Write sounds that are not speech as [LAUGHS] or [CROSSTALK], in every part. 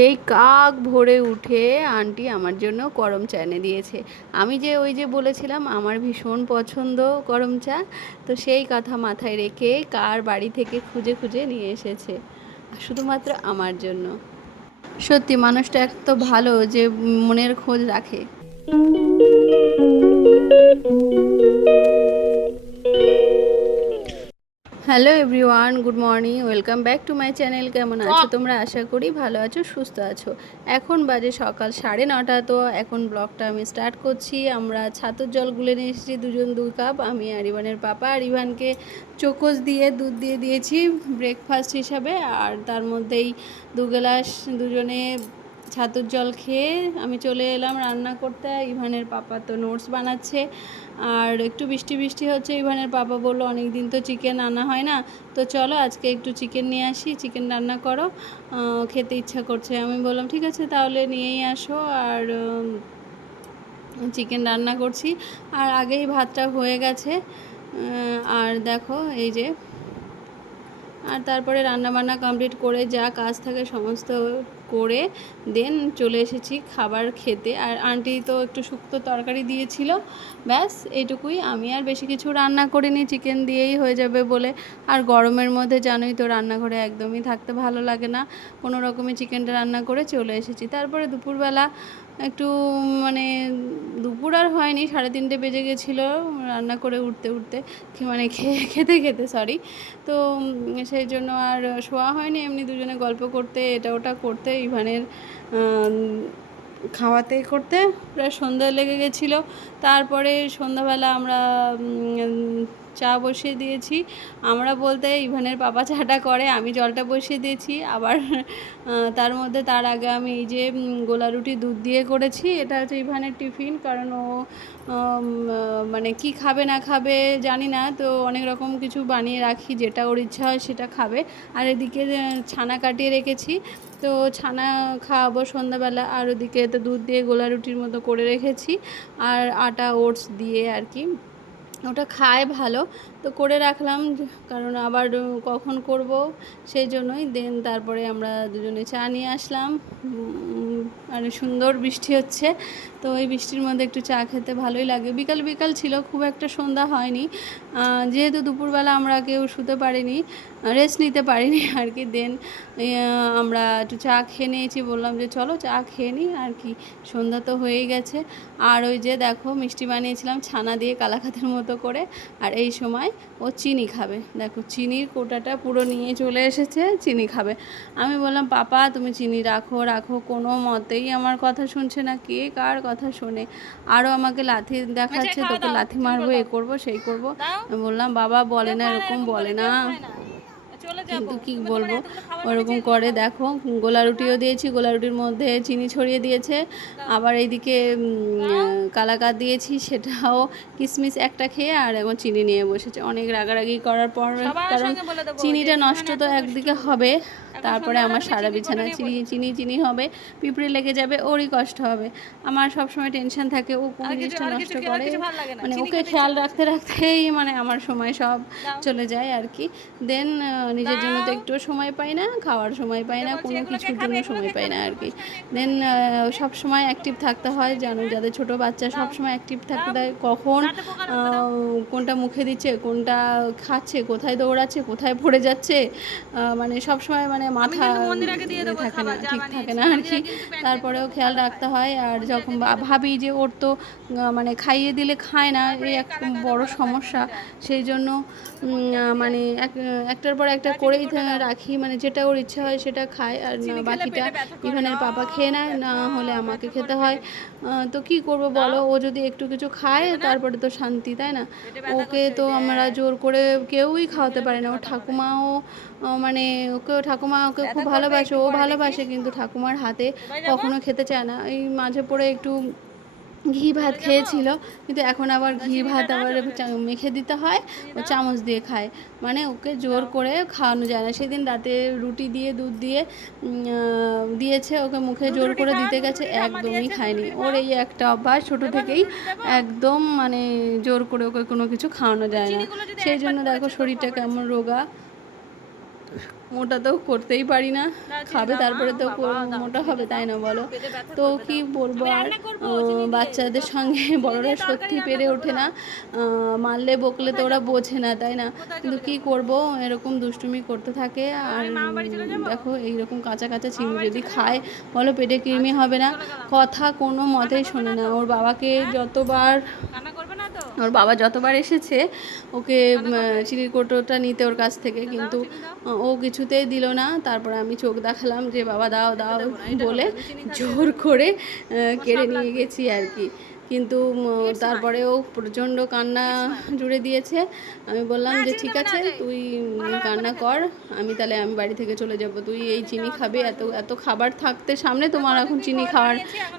সেই কাক ভোরে উঠে আন্টি আমার জন্য করম চা এনে দিয়েছে। আমি যে ওই যে বলেছিলাম, আমার ভীষণ পছন্দ করম চা, তো সেই কথা মাথায় রেখে কার বাড়ি থেকে খুঁজে খুঁজে নিয়ে এসেছে, শুধুমাত্র আমার জন্য। সত্যি মানুষটা এত ভালো যে মনের খোঁজ রাখে। Hello everyone good morning welcome back to my channel. কেমন আছো? তোমরা আশা করি ভালো আছো সুস্থ আছো। এখন বাজে সকাল সাড়ে নটা তো এখন ব্লগটা আমি স্টার্ট করছি। আমরা ছাতুর জল গুলে নিয়ে এসেছি দুজন দু কাপ। আমি আর ইভানের পাপা। আর ইভানকে চোকোস দিয়ে দুধ দিয়ে দিয়েছি ব্রেকফাস্ট হিসাবে। আর তার মধ্যেই দু গ্লাস দুজনে ছাতুর জল খেয়ে আমি চলে এলাম রান্না করতে। ইভানের পাপা তো নোটস বানাচ্ছে। আর একটু বৃষ্টি বৃষ্টি হচ্ছে, ইভানের পাপা বলল অনেক দিন তো চিকেন আনা হয় না। তো চলো, আজকে একটু চিকেন নিয়ে আসি, চিকেন রান্না করো। খেতে ইচ্ছা করছে। আমি বললাম, ঠিক আছে, তাহলে নিয়েই আসো। আর চিকেন রান্না করছি। আর আগেই ভাতটা হয়ে গেছে। আর দেখো, এই যে, আর তারপরে রান্নাবান্না কমপ্লিট করে যা কাজ থাকে সমস্ত করে দেন চলে এসেছি খাবার খেতে। আর আন্টি তো একটু শুক্তো তরকারি দিয়েছিল। ব্যাস, এটুকুই। আমি আর বেশি কিছু রান্না করিনি, চিকেন দিয়েই হয়ে যাবে বলে। আর গরমের মধ্যে জানোই তো, রান্নাঘরে একদমই থাকতে ভালো লাগে না। কোনো রকমে চিকেনটা রান্না করে চলে এসেছি। তারপরে দুপুরবেলা একটু মানে দুপুর আর হয়নি, সাড়ে তিনটে বেজে গেছিল রান্না করে উঠতে উঠতে মানে খেয়ে খেতে খেতে সরি তো সেই জন্য আর শোয়া হয়নি, এমনি দুজনে গল্প করতে, এটা ওটা করতে, ইভানের খাওয়াতে করতে, প্রায় সন্ধ্যা লেগে গেছিল। তারপরে সন্ধ্যাবেলা আমরা চা বসিয়ে দিয়েছি। আমরা বলতে ইভানের পাপা চাটা করে, আমি জলটা বসিয়ে দিয়েছি। আবার তার মধ্যে তার আগে আমি এই যে গোলা রুটি দুধ দিয়ে করেছি। এটা হচ্ছে ইভানের টিফিন, কারণ ও মানে কি খাবে না খাবে জানি না। তো অনেক রকম কিছু বানিয়ে রাখি, যেটা ওর ইচ্ছা হয় সেটা খাবে। আর এদিকে ছানা কাটিয়ে রেখেছি। তো ছানা খাওয়াবো সন্ধ্যাবেলা, আর ওদিকে তো দুধ দিয়ে গোলা রুটির মতো করে রেখেছি। আর আটা, ওটস দিয়ে আর কি। ওটা খায় ভালো। তো করে রাখলাম, কারণ আবার কখন করব সেই জন্যই। দেন তারপরে আমরা দুজনে চা নিয়ে আসলাম। আর সুন্দর বৃষ্টি হচ্ছে। তো এই বৃষ্টির মধ্যে একটু চা খেতে ভালোই লাগে। বিকাল বিকাল ছিল, খুব একটা সন্ধ্যা হয়নি। যেহেতু দুপুরবেলা আমরা কেউ শুতে পারিনি রেস্ট নিতে পারিনি [LAUGHS] আর কি। দেন আমরা একটু চা খেয়ে নিয়েছি। বললাম যে চলো চা খেয়ে নিই, আর কি। সন্ধ্যা তো হয়েই গেছে। আর ওই যে দেখো, মিষ্টি বানিয়েছিলাম ছানা দিয়ে কালাকাতের মতো করে। আর এই সময় ও চিনি খাবে। দেখো চিনির কোটাটা পুরো নিয়ে চলে এসেছে চিনি খাবে। আমি বললাম পাপা তুমি চিনি রাখো রাখো কোনো মতেই আমার কথা শুনছে না কে কার কথা শোনে? আরও আমাকে লাথি দেখাচ্ছে তোকে লাথি মারবো এ করব সেই করব। আমি বললাম বাবা বলে না এরকম বলে না। কিন্তু কি বলব? ওরকম করে দেখো গোলা রুটিও দিয়েছি গোলা রুটির মধ্যে চিনি ছড়িয়ে দিয়েছে। আবার এইদিকে কালাকা কালাকাত দিয়েছি সেটাও কিসমিস একটা খেয়ে আর এখন চিনি নিয়ে বসেছে। অনেক রাগারাগি করার পর কারণ চিনিটা নষ্ট তো একদিকে হবে। তারপরে আমার সারা বিছানা চিনি চিনি চিনি হবে পিঁপড়ে লেগে যাবে ওরই কষ্ট হবে। আমার সবসময় টেনশন থাকে ও কোন জিনিসটা নষ্ট করে। মানে ওকে খেয়াল রাখতে রাখতেই মানে আমার সময় সব চলে যায় আর কি। দেন নিজের জন্য তো একটুও সময় পাই না খাওয়ার সময় পাই না কোনো কিছুর জন্য সময় পাই না আর কি। দেন সব সময় অ্যাক্টিভ থাকতে হয় জানো যাদের ছোট বাচ্চা সব সময় অ্যাক্টিভ থাকতে দেয়। কখন কোনটা মুখে দিচ্ছে কোনটা খাচ্ছে কোথায় দৌড়াচ্ছে কোথায় পড়ে যাচ্ছে মানে সব সময় মানে মাথা ইয়ে থাকে না ঠিক থাকে না আর কি তারপরেও খেয়াল রাখতে হয় আর যখন ভাবি যে ওর তো মানে খাইয়ে দিলে খায় না এই এক বড় সমস্যা। সেই জন্য মানে এক- একটার পর একটা করেই রাখি মানে যেটা ওর ইচ্ছা হয় সেটা খায় আর বাকিটা ইভানের পাপা খেয়ে নেয় না হলে আমাকে খেতে হয়। তো কি করব বলো? ও যদি একটু কিছু খায় তারপরে তো শান্তি তাই না? ওকে তো আমরা জোর করে কেউই খাওয়াতে পারে না। ও ঠাকুমাও মানে ওকে ঠাকুমা ওকে খুব ভালোবাসে ও ভালোবাসে কিন্তু ঠাকুমার হাতে কখনো খেতে চায় না। এই মাঝে পড়ে একটু ঘি ভাত খেয়েছিল কিন্তু এখন আবার ঘি ভাত আবার মেখে দিতে হয় ও চামচ দিয়ে খায়। মানে ওকে জোর করে খাওয়ানো যায় না। সেদিন রাতে রুটি দিয়ে দুধ দিয়ে দিয়েছে ওকে মুখে জোর করে দিতে গেছে একদমই খায়নি। ওর এই একটা অভ্যাস ছোট থেকেই একদম মানে জোর করে ওকে কোনো কিছু খাওয়ানো যায় না। সেই জন্য দেখো শরীরটা কেমন রোগা। yeah মোটা তো করতেই পারি না। খাবে তারপরে তো মোটা হবে তাই না বলো? তো কি বলব আর বাচ্চাদের সঙ্গে বড়রা সত্যি পেরে ওঠে না। মারলে বকলে তো ওরা বোঝে না তাই না? কিন্তু কি করব? এরকম দুষ্টুমি করতে থাকে আর দেখো এইরকম কাঁচা কাঁচা চিংড়ি যদি খায় বলো পেটে কৃমি হবে না। কথা কোনো মতেই শোনে না ওর বাবাকে যতবার ওর বাবা যতবার এসেছে ওকে চিনির কোটোটা নিতে ওর কাছ থেকে কিন্তু ও কিছুতেই দিল না। তারপরে আমি চোখ দেখালাম যে, বাবা, দাও দাও বলে জোর করে কেড়ে নিয়ে গেছি আর কি। কিন্তু তারপরেও প্রচণ্ড কান্না জুড়ে দিয়েছে। আমি বললাম যে, ঠিক আছে, তুই কান্না কর। আমি তাহলে, আমি বাড়ি থেকে চলে যাব। তুই এই চিনি খাবে। এত এত খাবার থাকতে সামনে তোমার এখন চিনি খাওয়ার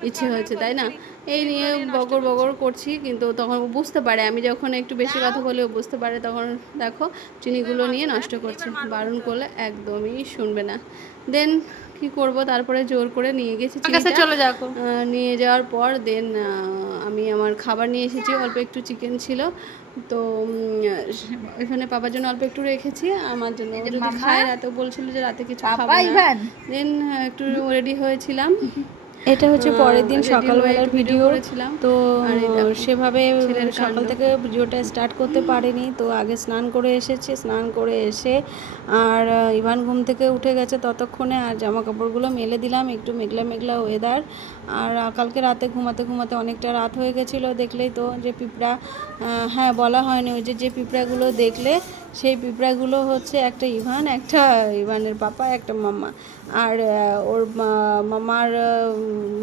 ইচ্ছে হয়েছে, তাই না? এই নিয়ে বগর বগর করছি। কিন্তু তখন ও বুঝতে পারে। আমি যখন একটু বেশি কথা বলে ও বুঝতে পারে তখন দেখো চিনিগুলো নিয়ে নষ্ট করছে। বারণ করলে একদমই শুনবে না। দেন কি করব? তারপরে জোর করে নিয়ে গেছি। চলে যাও নিয়ে যাওয়ার পর দেন আমি আমার খাবার নিয়ে এসেছি অল্প একটু চিকেন ছিল। তো এখানে পাপার জন্য অল্প একটু রেখেছি। আমার জন্য যদি খায় রাতে বলছিল যে রাতে কিছু খাব না। দেন একটু রেডি হয়েছিলাম। [LAUGHS] এটা হচ্ছে পরের দিন সকালবেলার ভিডিও করেছিলাম। তো সেভাবে সকাল থেকে ভিডিওটা স্টার্ট করতে পারিনি। তো আগে স্নান করে এসেছে স্নান করে এসে আর ইভান ঘুম থেকে উঠে গেছে ততক্ষণে আর জামা কাপড়গুলো মেলে দিলাম একটু মেঘলা মেঘলা ওয়েদার আর কালকে রাতে ঘুমাতে ঘুমাতে অনেকটা রাত হয়ে গেছিল দেখলেই তো যে পিঁপড়া হ্যাঁ বলা হয়নি ওই যে যে পিঁপড়াগুলো দেখলে সেই পিঁপড়াগুলো হচ্ছে একটা ইভান একটা ইভানের পাপা একটা মামা আর ওর মামার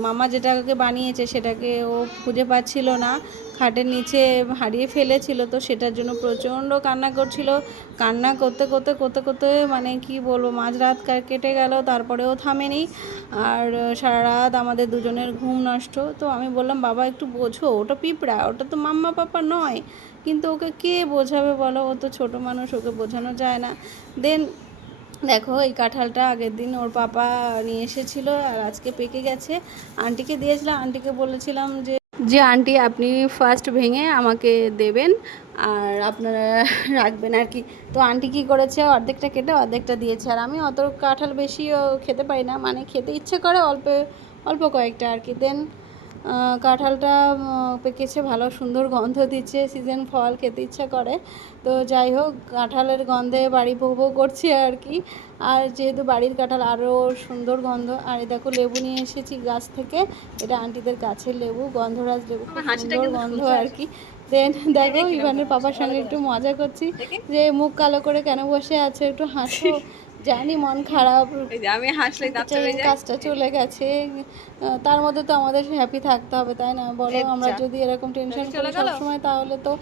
মামা যেটাকে বানিয়েছে সেটাকে ও খুঁজে পাচ্ছিল না। খাটের নিচে হারিয়ে ফেলেছিল তো সেটার জন্য প্রচণ্ড কান্না করছিল। কান্না করতে করতে করতে করতে মানে কি বলব, মাঝরাত কেটে গেল, তারপরেও থামেনি। আর সারা রাত আমাদের দুজনের ঘুম নষ্ট। তো আমি বললাম, বাবা, একটু বোঝো, ওটা পিঁপড়া, ওটা তো মাম্মা পাপা নয়। কিন্তু ওকে কে বোঝাবে বলো? ও তো ছোটো মানুষ, ওকে বোঝানো যায় না। দেন দেখো, এই কাঁঠালটা আগের দিন ওর পাপা নিয়ে এসেছিল আর আজকে পেকে গেছে। আন্টিকে দিয়েছিলাম, আন্টিকে বলেছিলাম যে যে আন্টি আপনি ফার্স্ট ভেঙে আমাকে দেবেন আর আপনারা রাখবেন আর কি। তো আন্টি কি করেছে, অর্ধেকটা কেটে অর্ধেকটা দিয়েছে। আর আমি অত কাঁঠাল বেশিও খেতে পারি না মানে খেতে ইচ্ছে করে অল্প অল্প কয়েকটা আর কি। দেন কাঁঠালটা পেকেছে ভালো সুন্দর গন্ধ দিচ্ছে সিজন ফল খেতে ইচ্ছা করে। তো যাই হোক কাঁঠালের গন্ধে বাড়ি বউ করছে আর কি। আর যেহেতু বাড়ির কাঁঠাল আরও সুন্দর গন্ধ আর এই দেখো লেবু নিয়ে এসেছি গাছ থেকে। এটা আন্টিদের গাছের লেবু গন্ধরাজ লেবু সুন্দর গন্ধ আর কি। দেন দেখো ইভানের পাপার সঙ্গে একটু মজা করছি যে মুখ কালো করে কেন বসে আছে? একটু হাসো। [LAUGHS] জানি মন খারাপ। আমি হাসলে কাজটা চলে গেছে। তার মধ্যে তো আমাদের হ্যাপি থাকতে হবে তাই না? বলো আমরা যদি এরকম টেনশন করি সবসময় তাহলে তো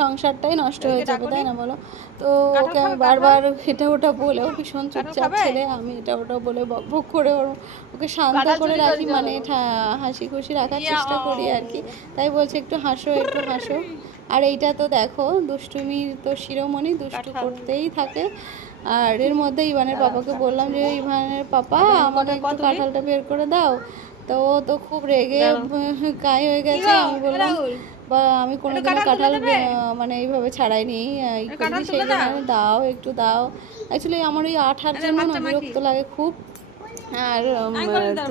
সংসারটাই নষ্ট হয়ে যাবে তাই না। বলো? তো ওকে আমি বারবার এটা ওটা বলেও ভীষণ চুপচাপ ছেলে আমি এটা ওটা বলে বক বক করে ওর ওকে শান্ত করে রাখি মানে হাসি খুশি রাখার চেষ্টা করি আর কি তাই বলছে একটু হাসো একটু হাসো। আর এইটা তো দেখো দুষ্টুমির তো শিরোমণি দুষ্টু করতেই থাকে। আর এর মধ্যে ইভানের পাপাকে বললাম যে ইভানের পাপা আমাকে একটু কাঁঠালটা বের করে দাও। তো ও তো খুব রেগে কাই [LAUGHS] হয়ে গেছে। আমি বললাম বা আমি কোনোদিনও কাঁঠাল মানে এইভাবে ছাড়াইনি ই করিনি, সেই জন্য দাও। একটু দাও। অ্যাকচুয়ালি আমার ওই আঠার জন্য না বিরক্ত লাগে খুব। আর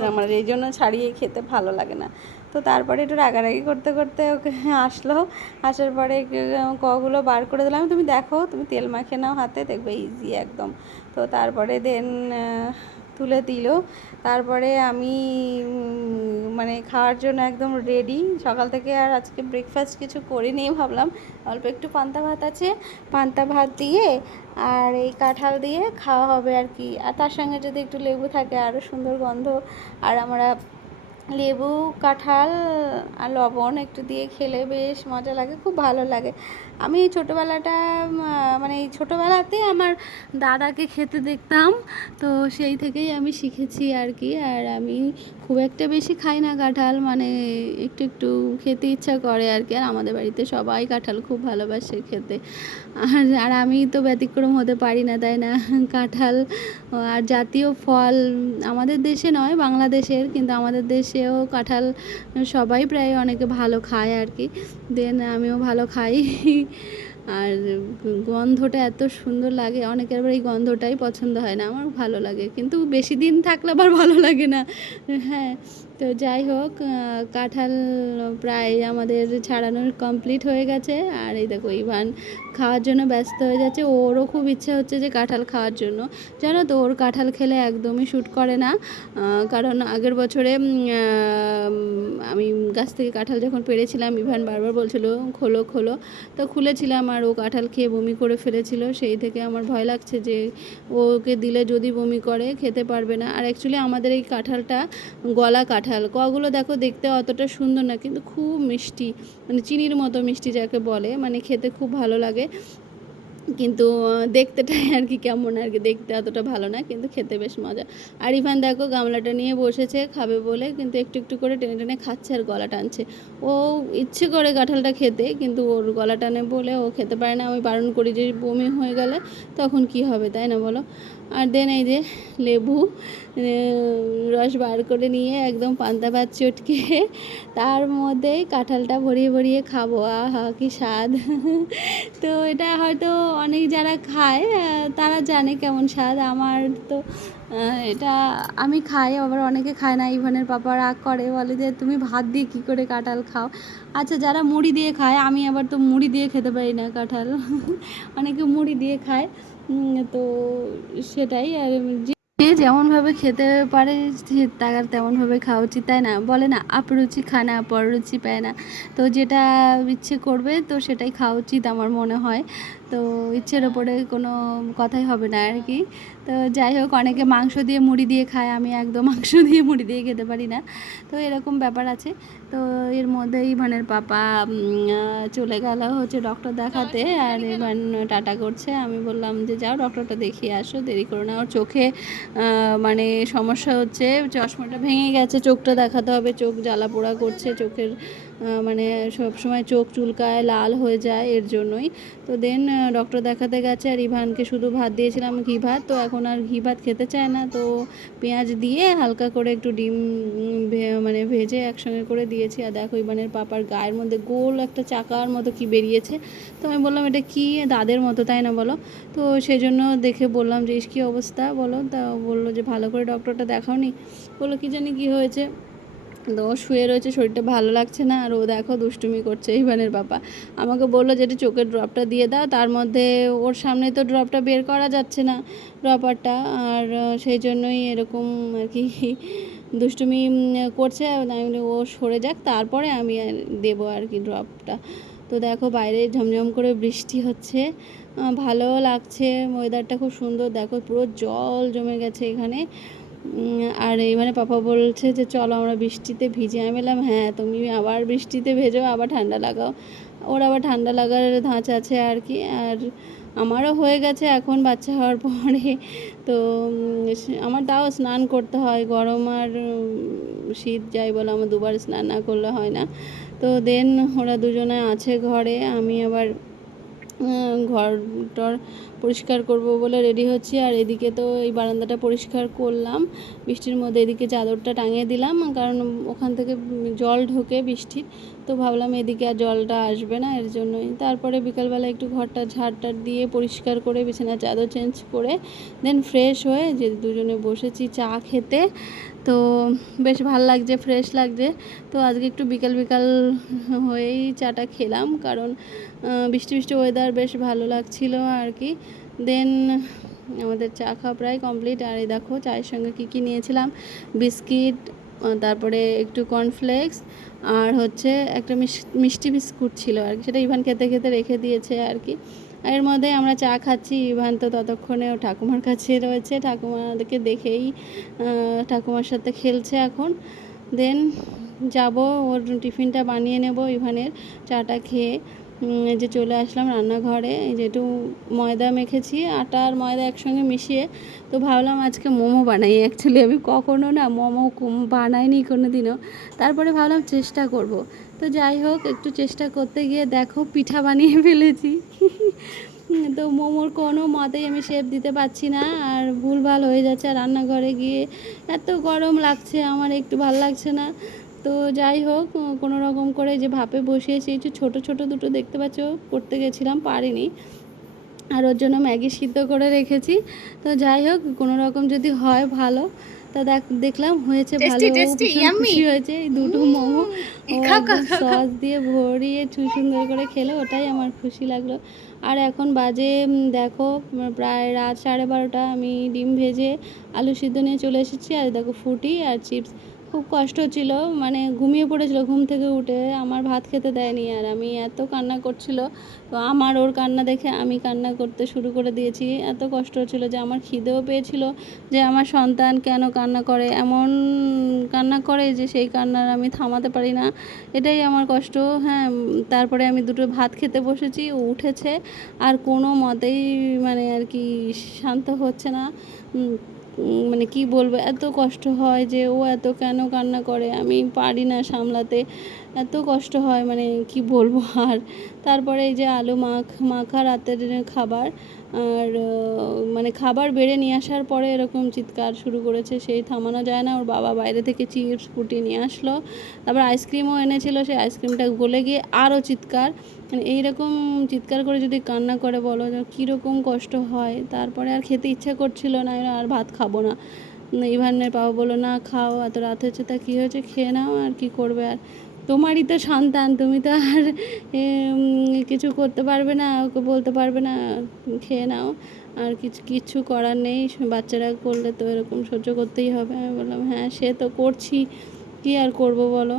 আমার এই জন্য ছাড়িয়ে খেতে ভালো লাগে না। তো তারপরে একটু রাগারাগি করতে করতে ওকে আসলো। আসার পরে কগুলো বার করে দিলাম। তুমি দেখো, তুমি তেল মাখে নাও হাতে, দেখবে ইজি একদম। তো তারপরে দেন তুলে দিল। তারপরে আমি মানে খাওয়ার জন্য একদম রেডি সকাল থেকে আর আজকে ব্রেকফাস্ট কিছু করে করিনি ভাবলাম। অল্প একটু পান্তা ভাত আছে। পান্তা ভাত দিয়ে আর এই কাঁঠাল দিয়ে খাওয়া হবে আর কি। আর তার সঙ্গে যদি একটু লেবু থাকে, আরও সুন্দর গন্ধ। আর আমরা লেবু কাঁঠাল আর লবণ একটু দিয়ে খেলে বেশ মজা লাগে খুব ভালো লাগে। আমি ছোটোবেলাটা মানে এই ছোটোবেলাতে আমার দাদাকে খেতে দেখতাম, তো সেই থেকেই আমি শিখেছি আর কি। আর আমি খুব একটা বেশি খাই না কাঁঠাল মানে একটু একটু খেতে ইচ্ছা করে আর কি। আর আমাদের বাড়িতে সবাই কাঁঠাল খুব ভালোবাসে খেতে। আর আর আমি তো ব্যতিক্রম হতে পারি না, তাই না? কাঁঠাল আর জাতীয় ফল আমাদের দেশে নয়, বাংলাদেশের, কিন্তু আমাদের দেশেও কাঁঠাল সবাই প্রায় অনেকে ভালো খায় আর কি। দেন আমিও ভালো খাই। আর গন্ধটা এত সুন্দর লাগে, অনেকের আবার এই গন্ধটাই পছন্দ হয় না, আমার ভালো লাগে। কিন্তু বেশি দিন থাকলে আবার ভালো লাগে না। হ্যাঁ। তো যাই হোক কাঁঠাল প্রায় আমাদের ছাড়ানোর কমপ্লিট হয়ে গেছে। আর এই দেখো, ইভান খাওয়ার জন্য ব্যস্ত হয়ে যাচ্ছে। ওরও খুব ইচ্ছে হচ্ছে যে কাঁঠাল খাওয়ার জন্য। জানো তো, ওর কাঁঠাল খেলে একদমই শ্যুট করে না। কারণ আগের বছরে আমি গাছ থেকে কাঁঠাল যখন পেরেছিলাম ইভান বারবার বলছিল, খোলো খোলো। তো খুলেছিলাম আর ও কাঁঠাল খেয়ে বমি করে ফেলেছিল। সেই থেকে আমার ভয় লাগছে যে ওকে দিলে যদি বমি করে, খেতে পারবে না। আর অ্যাকচুয়ালি আমাদের এই কাঁঠালটা গলা কাঁঠাল, কগুলো দেখো দেখতে অতটা সুন্দর না, কিন্তু খুব মিষ্টি মানে চিনির মতো মিষ্টি যাকে বলে মানে খেতে খুব ভালো লাগে। কিন্তু দেখতেটাই [LAUGHS] আর কি কেমন, আর কি দেখতে অতটা ভালো না, কিন্তু খেতে বেশ মজা। আর ইভান দেখো গামলাটা নিয়ে বসেছে, খাবে বলে, কিন্তু একটু একটু করে টেনে টেনে খাচ্ছে আর গলা টানছে। ও ইচ্ছে করে কাঁঠালটা খেতে, কিন্তু ওর গলা টানে বলে ও খেতে পারে না। আমি বারণ করি যে বমি হয়ে গেলে, তখন কি হবে, তাই না বলো? আর দেন এই যে লেবু রস বার করে নিয়ে একদম পান্তা ভাত চটকে তার মধ্যেই কাঁঠালটা ভরিয়ে ভরিয়ে খাব। আহা, কি স্বাদ। তো এটা হয়তো অনেক যারা খায় তারা জানে কেমন স্বাদ। আমার তো এটা আমি খাই, আবার অনেকে খায় না। ইভানের পাপা রাগ করে, বলে যে, তুমি ভাত দিয়ে কী করে কাঁঠাল খাও? আচ্ছা যারা মুড়ি দিয়ে খায়, আমি আবার তো মুড়ি দিয়ে খেতে পারি না কাঁঠাল। অনেকে মুড়ি দিয়ে খায়। তো সেটাই আর যে যেমনভাবে খেতে পারে তার তেমনভাবে খাওয়া উচিত, তাই না? বলে না আপরুচি খানা পররুচি পায় না। তো যেটা ইচ্ছে করবে, তো সেটাই খাওয়া উচিত আমার মনে হয়। তো ইচ্ছের ওপরে কোনো কথাই হবে না আর কি। তো যাই হোক, অনেকে মাংস দিয়ে মুড়ি দিয়ে খায়, আমি একদম [LAUGHS] মাংস দিয়ে মুড়ি দিয়ে খেতে পারি না। তো এরকম ব্যাপার আছে। তো এর মধ্যে ইভানের পাপা চলে গেল হচ্ছে ডক্টর দেখাতে আর ইভান টাটা করছে। আমি বললাম যে, যাও ডক্টরটা দেখিয়ে আসো, দেরি করো না। ওর চোখে মানে সমস্যা হচ্ছে, চশমাটা ভেঙে গেছে, চোখটা দেখাতে হবে, চোখ জ্বালা পোড়া করছে, চোখের মানে সবসময় চোখ চুলকায়, লাল হয়ে যায় এর জন্যই। তো দেন ডক্টর দেখাতে গেছে আর ইভানকে শুধু ভাত দিয়েছিলাম ঘি ভাত। তো এখন আর ঘি ভাত খেতে চায় না। তো পেঁয়াজ দিয়ে হালকা করে একটু ডিম মানে ভেজে একসঙ্গে করে দিয়েছি। আর দেখো ইভানের পাপার গায়ের মধ্যে গোল একটা চাকার মতো কি বেরিয়েছে। তো আমি বললাম, এটা কি? দাদের মতো, তাই না বলো? তো সেই জন্য দেখে বললাম যে, ইস, কী অবস্থা? বলো। তা বলল যে, ভালো করে ডক্টরটা দেখাওনি। বলল, কি জানি কি হয়েছে? তো শুয়ে রয়েছে, শরীরটা ভালো লাগছে না, আর ও দেখো দুষ্টুমি করছে ইভানের বাবা আমাকে বলল যে, এটা চোখের ড্রপটা দিয়ে দাও, তার মধ্যে ওর সামনে তো ড্রপটা বের করা যাচ্ছে না ড্রপারটা আর সেই জন্যই এরকম আর কি দুষ্টুমি করছে। আমি ও সরে যাক, তারপরে আমি দেবো আর কি ড্রপটা তো দেখো বাইরে ঝমঝম করে বৃষ্টি হচ্ছে। ভালোও লাগছে ওয়েদারটা খুব সুন্দর, দেখো পুরো জল জমে গেছে এখানে। আর এইখানে পাপা বলছে যে, চলো আমরা বৃষ্টিতে ভিজে। আমি বললাম হ্যাঁ তুমি আবার বৃষ্টিতে ভেজো, আবার ঠান্ডা লাগাও। ওর আবার ঠান্ডা লাগার ধাঁচ আছে আর কি। আর আমারও হয়ে গেছে এখন বাচ্চা হওয়ার পরে। তো আমার তাও স্নান করতে হয়। গরম আর শীত যাই বলো, আমার দুবার স্নান না করলে হয় না। তো দেন ওরা দুজনে আছে ঘরে। আমি আবার ঘর টর পরিষ্কার করব বলে রেডি হচ্ছি। আর এদিকে তো এই বারান্দাটা পরিষ্কার করলাম। বৃষ্টির মধ্যে এদিকে চাদরটা টাঙিয়ে দিলাম, কারণ ওখান থেকে জল ঢোকে বৃষ্টির তো ভাবলাম এদিকে আর জলটা আসবে না, এর জন্যই। তারপরে বিকালবেলা একটু ঘরটা ঝাড়টার দিয়ে পরিষ্কার করে বিছানা চাদর চেঞ্জ করে দেন ফ্রেশ হয়ে যে দুজনে বসেছি চা খেতে তো বেশ ভালো লাগছে ফ্রেশ লাগছে। তো আজকে একটু বিকাল বিকাল হয়েই চাটা খেলাম, কারণ বৃষ্টি বৃষ্টি ওয়েদার বেশ ভালো লাগছিল আর কি দেন আমাদের চা খাওয়া প্রায় কমপ্লিট আর এই দেখো চায়ের সঙ্গে কী কী নিয়েছিলাম? বিস্কিট তারপরে একটু কর্নফ্লেক্স আর হচ্ছে একটা মিষ্টি বিস্কুট ছিল আর কি সেটা ইভান খেতে খেতে রেখে দিয়েছে আর কি এর মধ্যে আমরা চা খাচ্ছি, ইভান তো ততক্ষণে ও ঠাকুমার কাছে রয়েছে। ঠাকুমাদেরকে দেখেই ঠাকুমার সাথে খেলছে এখন। দেন যাব, ওর টিফিনটা বানিয়ে নেব ইভানের চাটা খেয়ে। যে চলে আসলাম রান্নাঘরে। এই যে একটু ময়দা মেখেছি, আটা আর ময়দা একসঙ্গে মিশিয়ে। তো ভাবলাম আজকে মোমো বানাই। অ্যাকচুয়ালি আমি কখনো না মোমো বানাইনি কোনো দিনও তারপরে ভাবলাম চেষ্টা করব। তো যাই হোক, একটু চেষ্টা করতে গিয়ে দেখো, পিঠা বানিয়ে ফেলেছি। তো মোমোর কোনো মতেই আমি শেপ দিতে পারছি না, আর ভুলভাল হয়ে যাচ্ছে রান্নাঘরে গিয়ে। এত গরম লাগছে, আমার একটু ভালো লাগছে না। তো যাই হোক, কোনো রকম করে যে ভাপে বসিয়েছি যে ছোটো ছোটো দুটো দেখতে পাচ্ছ, করতে গেছিলাম, পারিনি। আর ওর জন্য ম্যাগি সিদ্ধ করে রেখেছি। তো যাই হোক, কোনো রকম যদি হয় ভালো তা দেখ দেখলাম হয়েছে ভালো খুশি হয়েছে এই দুটো মোমো। সস দিয়ে ভরিয়ে সুন্দর করে খেলে ওটাই আমার খুশি লাগল। আর এখন বাজে দেখো প্রায় রাত সাড়ে বারোটা আমি ডিম ভেজে আলু সিদ্ধ নিয়ে চলে এসেছি আর দেখো ফুটি আর চিপস। খুব কষ্ট ছিল মানে ঘুমিয়ে পড়েছিল ঘুম থেকে উঠে, আমার ভাত খেতে দেয়নি আর আমি এত কান্না করছিল। তো আমার ওর কান্না দেখে আমি কান্না করতে শুরু করে দিয়েছি। এত কষ্ট হচ্ছিল যে আমার খিদেও পেয়েছিল যে আমার সন্তান কেন কান্না করে, এমন কান্না করে যে সেই কান্নার আমি থামাতে পারি না। এটাই আমার কষ্ট। হ্যাঁ তারপরে আমি দুটো ভাত খেতে বসেছি, ও উঠেছে। আর কোনো মতেই মানে আর কি শান্ত হচ্ছে না। মানে কি বলব, এত কষ্ট হয় যে ও এত কেন কান্না করে? আমি পারি না সামলাতে। এত কষ্ট হয় মানে কি বলব আর। তারপরে এই যে আলু মাখ, মাখা রাতের খাবার। আর মানে খাবার বেড়ে নিয়ে আসার পরে এরকম চিৎকার শুরু করেছে, সেই থামানো যায় না। ওর বাবা বাইরে থেকে চিপস ফুটি নিয়ে আসলো। তারপর আইসক্রিমও এনেছিল, সেই আইসক্রিমটা গলে গিয়ে আরও চিৎকার। মানে এইরকম চিৎকার করে যদি কান্না করে বলো কীরকম কষ্ট হয়, তারপরে আর খেতে ইচ্ছা করছিল না। আর ভাত খাব না। ইভানের বাবা বলল, না, খাও, এত রাত হয়েছে, তা কী হয়েছে? খেয়ে নাও আর কি করবে আর। তোমারই তো সন্তান, তুমি তো আর কিছু করতে পারবে না ওকে বলতে পারবে না, খেয়ে নাও। আর কিছু কিচ্ছু করার নেই বাচ্চারা করলে তো এরকম সহ্য করতেই হবে। আমি বললাম হ্যাঁ সে তো করছি, কী আর করব বলো?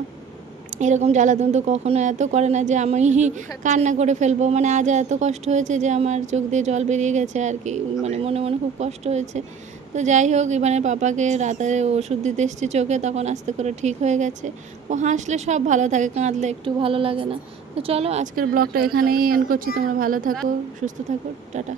এরকম জ্বালাতন তো কখনো এত করে না যে আমি কান্না করে ফেলব। মানে আজ এত কষ্ট হয়েছে যে আমার চোখ দিয়ে জল বেরিয়ে গেছে আর কি। মানে মনে মনে খুব কষ্ট হয়েছে। তো যাই হোক, ইভানের পাপাকে রাতে ওষুধ দিতে এসেছি চোখে, তখন আস্তে করে ঠিক হয়ে গেছে। ও হাসলে সব ভালো থাকে, কাঁদলে একটু ভালো লাগে না। তো চলো, আজকের ব্লগটা এখানেই এন্ড করছি। তোমরা ভালো থাকো, সুস্থ থাকো, টাটা।